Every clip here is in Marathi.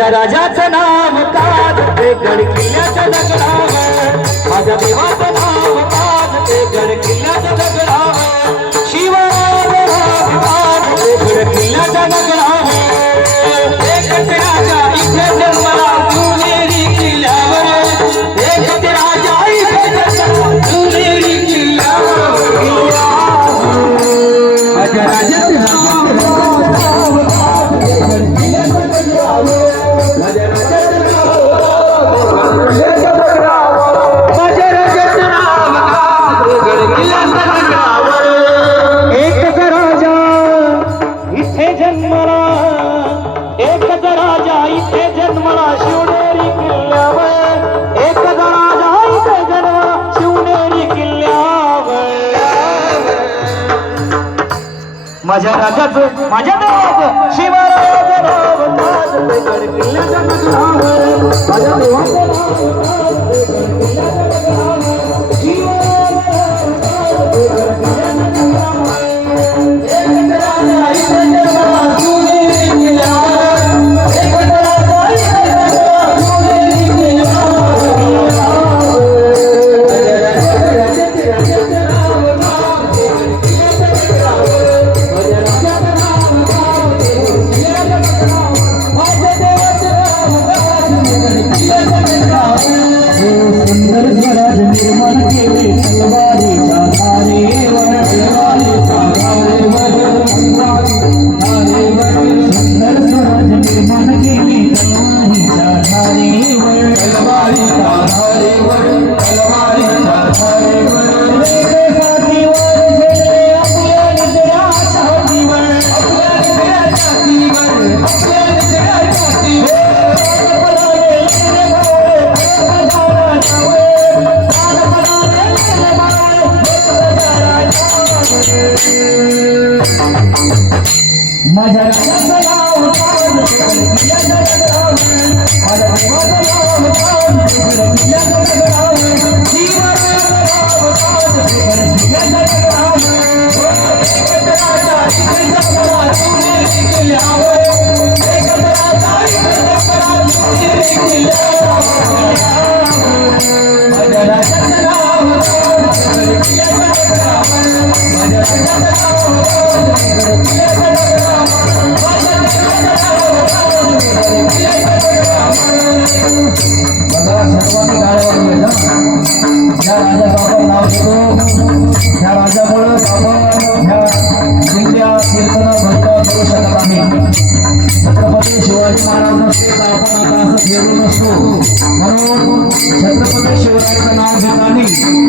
माझ्या राजाचं नाव काज ते गड किल्ल्याच्या दगडावर, माझ्या देवाचं नाव काज ते गड किल्ल्याच्या दगडावर, शिवराज ते गड किल्ल्याच्या दगडावर, एकच राजा इथे जन्मला शिवनेरी किल्ल्यावर, एकच राजा इथे जन्मला शिवनेरी किल्ल्यावर. माझ्या राजाचं नाव माझ्या राजाचं माझ्या देवाचं शिवराज नाव काज ते गड किल्ल्याच्या दगडावर, माझ्या देवाचं नाव काज ते गड किल्ल्याच्या दगडावर, शिवराज काज ते गड किल्ल्याच्या दगडावर, एकच राजा इथे जन्मला शिवनेरी किल्ल्यावर, एकच राजा इथे जन्मला शिवनेरी किल्ल्यावर. सुंदर स्वराज निर्माण केले तलवारीच्या धारेवर, तलवारीच्या धारेवर, सुंदर स्वराज निर्माण केले तलवारीच्या धारेवर, तलवारीच्या धारेवर, तलवारीच्या धारेवर, आपल्या निद्रा छातीवर, आपल्या निद्रा छातीवर, आपल्या निद्रा छातीवर. माझ्या राजाचं नाव काज ते गड किल्ल्याच्या दगडावर, माझ्या देवाचं नाव काज ते गड किल्ल्याच्या दगडावर, शिवराज नाव काज ते गड किल्ल्याच्या दगडावर, एकच राजा इथे जन्मला शिवनेरी किल्ल्यावर, एकच राजा इथे जन्मला शिवनेरी किल्ल्यावर. माझ्या राजाचं नाव काज ते गड किल्ल्याच्या दगडावर, माझ्या राजाचं नाव काज ते गड किल्ल्याच्या दगडावर. सर्वांनी गाड्यावर ज्या राजाचं आपण नाव घेतो त्या राजामुळं आपण ह्या दिव्या कीर्तन भजन करू शकत आहे. छत्रपती शिवाजी महाराज नसते तर आपण आता असं फिरू नसतो. म्हणून छत्रपती शिवरायांचं नाव घेताना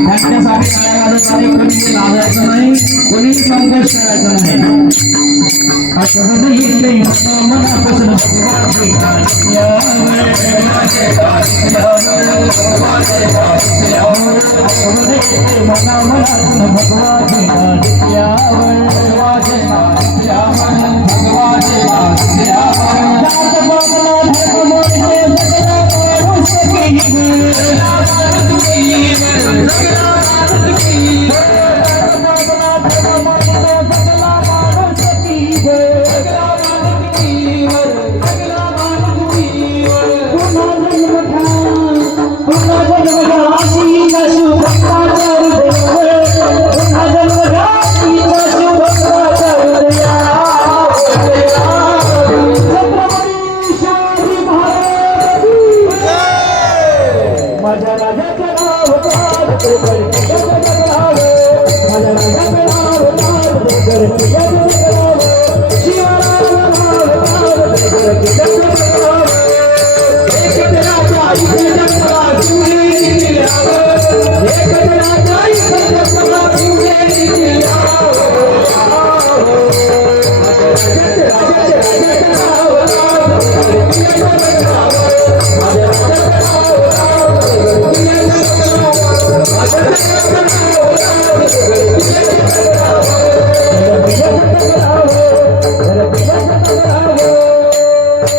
त्यांच्यासाठी टाळ्या वाजवताना कोणी लाजायचं नाही, कोणी संघर्ष करायचं नाही. असं नाही मनापासून भगवान